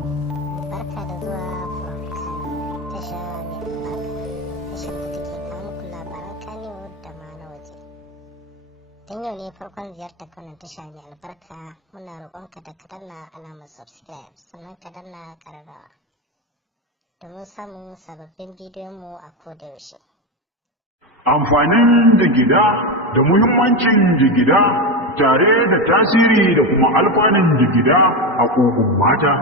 Barka da zuwa From tasha mai albarka, tashar da take kawo muku labaran Kannywood da ma na waje. Don yau ne farkon ziyartar wannan tasha mai albarka, muna roƙonka da ka danna alamar subscribe sannan ka danna ƙararrawa domin samun sababbin bidiyonmu a kodayaushe. Amfanin jigida da muhimmancin jigida tare da tasiri da kuma alfanun jigida a ƙugun mata.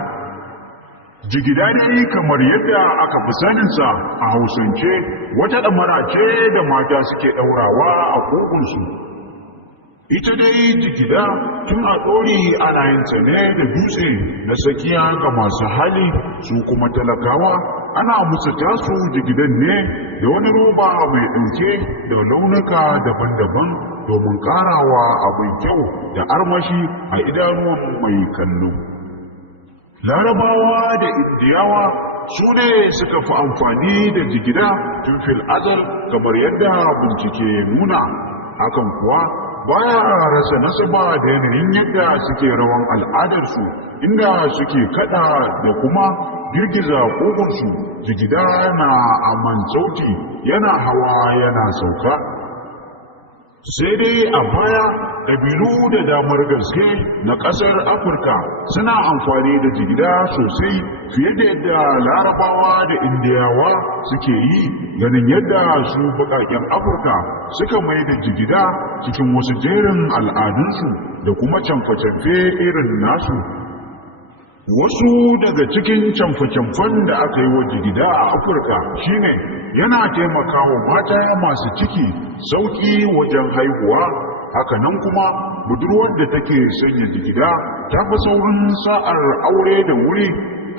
Jigida dai kamar yadda aka fi saninsa a Hausance wata ɗamara ce da mata suke ɗaurawa a ƙugunsu. Ita dai jigida tun a ɗori ana yin sa ne da dutse na sakiya ga masu hali, su kuma talakawa ana musu tasu jigidan ne da wani roba mai ɗauke da launuka daban-daban domin ƙarawa abin kyau da armashi a idanuwan mai kallo. Larabawa da Indiyawa su ne suka fi amfani da jigida tun fil azal kamar yadda bincike ya nuna. Hakan kuwa baya rasa nasaba da yanayin yadda suke rawan al'adarsu, inda suke kada da kuma girgiza kogunsu. Jigida na aman sauti yana hawa yana sauka. Sai dai a baya ƙabilu da damar gaske na ƙasar Afirka suna amfani da jigida sosai fiye da yadda Larabawa da Indiyawa suke yi, ganin yadda su baƙaƙen Afirka suka mai da jigida cikin wasu jerin al'adunsu da kuma camfe-camfe irin nasu. Wasu daga cikin camfe-camfen da aka yi wa jigida a Afirka shine yana taimakawa mata masu ciki sauƙi wajen haihuwa. Hakanan kuma budurwar da take sanya jigida ta fi saurin sa'ar aure da wuri.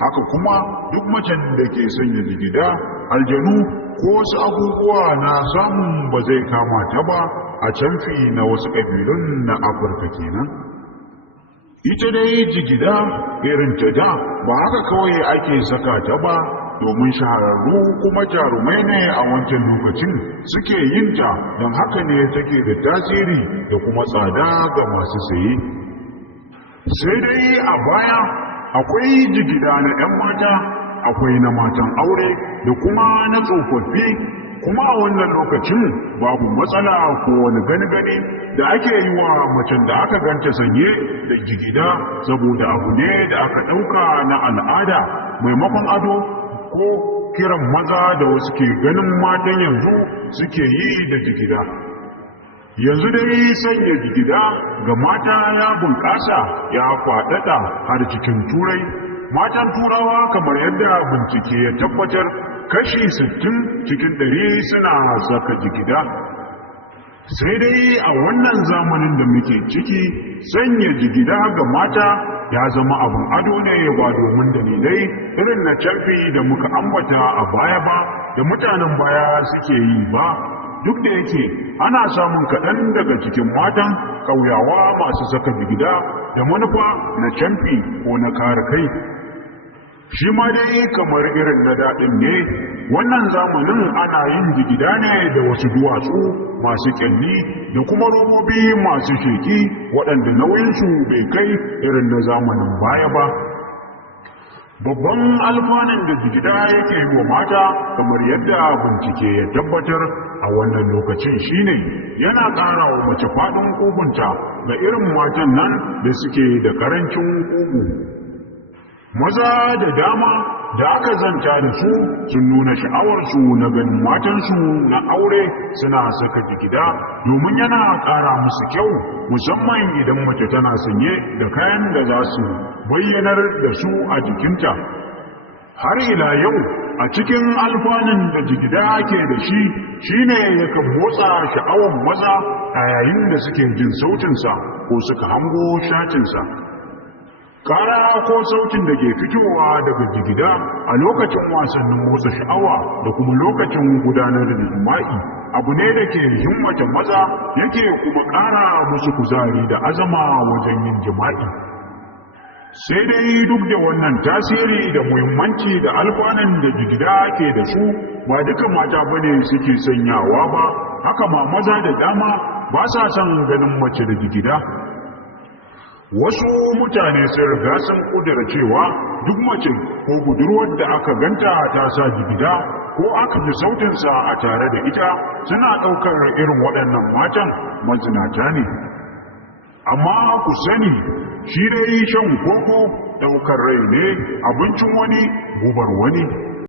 Haka kuma duk macen da ke sanya jigida, aljanu ko wasu abubuwa na samun ba zai kama ta ba a camfi na wasu ƙabilun na Afirka kenan. Ita dai jigida irin ta da ba haka kawai ake saka ta ba, domin shahararru kuma jarumai ne a wancan lokacin suke yin ta, don haka ne take da tasiri da kuma tsada ga masu saye. Sai dai a baya akwai jigida na 'yan mata, akwai na matan aure da kuma na tsofaffi, kuma a wannan lokacin babu matsala ko wani gani-gani da ake yi wa macen da aka ganta sanye da jigida, saboda abu ne da aka ɗauka na al'ada maimakon ado ko kiran maza da wasu ke ganin matan yanzu suke yi da jigida. Yanzu dai sanya jigida ga mata ya bunƙasa ya faɗaɗa har cikin Turai. Matan Turawa kamar yadda bincike ya tabbatar kashi 60 cikin 100 suna saka jigida. Sai dai a wannan zamanin da muke ciki sanya jigida ga mata ya zama abin ado ne ba domin dalilai irin na camfi da muka ambata a baya ba da mutanen baya suke yi ba, duk da yake ana samun kaɗan daga cikin matan ƙauyawa masu saka jigida da manufa na camfi ko na kare kai. Shi ma dai kamar irin na daɗin ne, wannan zamanin ana yin jigida ne da wasu duwatsu masu ƙyalli da kuma robobi masu sheki waɗanda nauyinsu bai kai irin na zamanin baya ba. Babban alfanun da jigida yake yi wa mata kamar yadda bincike ya tabbatar a wannan lokacin shine yana ƙara wa mace faɗin ƙugunta ga irin matan nan da suke da ƙarancin ƙugu. Maza da dama da aka zanta da su sun nuna sha'awarsu na ganin matansu na aure suna saka jigida, domin yana ƙara musu kyau, musamman idan mace tana sanye da kayan da za su bayyanar da su a jikinta. Har ila yau a cikin alfanun da jigida ke da shi shine yakan motsa sha'awar maza a yayin da suke jin sautinsa ko suka hango shatinsa. Kara ko sautin da ke fitowa daga jigida a lokacin wasannin motsa sha'awa da kuma lokacin gudanar da jima'i abu ne da ke himmata maza, yake kuma ƙara musu kuzari da azama wajen yin jima'i. Sai dai duk da wannan tasiri da muhimmanci da alfanun da jigida ke da su, ba duka mata bane suke sanyawa ba, haka ma maza da dama ba sa son ganin mace da jigida. wasu mutane sun riga sun ƙudura cewa duk mace ko budurwar da aka ganta ta sa jigida ko aka ji sautinsa a tare da ita suna ɗaukar irin waɗannan matan mazinata ne. Amma ku sani shi dai shan koko ɗaukar rai ne, abincin wani gubar wani.